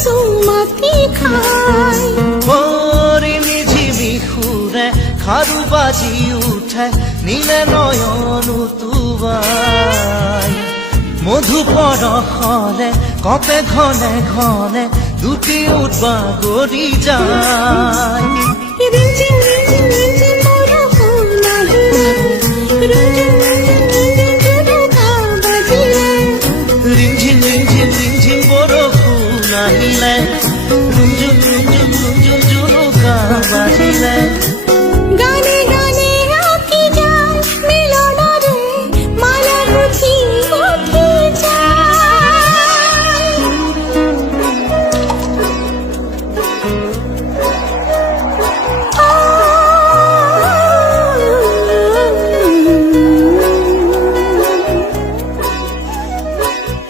চুমাতি খায় হরিণী ঝিমি সুরে খাৰু বাজি উঠে নীলে নয়ন তুবাই মধু পৰশলে কপে ঘনে ঘনে দুটি উঠ বাগৰি যায় রিমঝিম রিমঝিম রিমঝিম বরষুণ নাহিলে রিমঝিম রিমঝিম রিমঝিম ঢোকা বাজিলে ৰিমঝিম ৰিমঝিম ৰিমঝিম বৰষুণ আহিলে ৰুমঝুম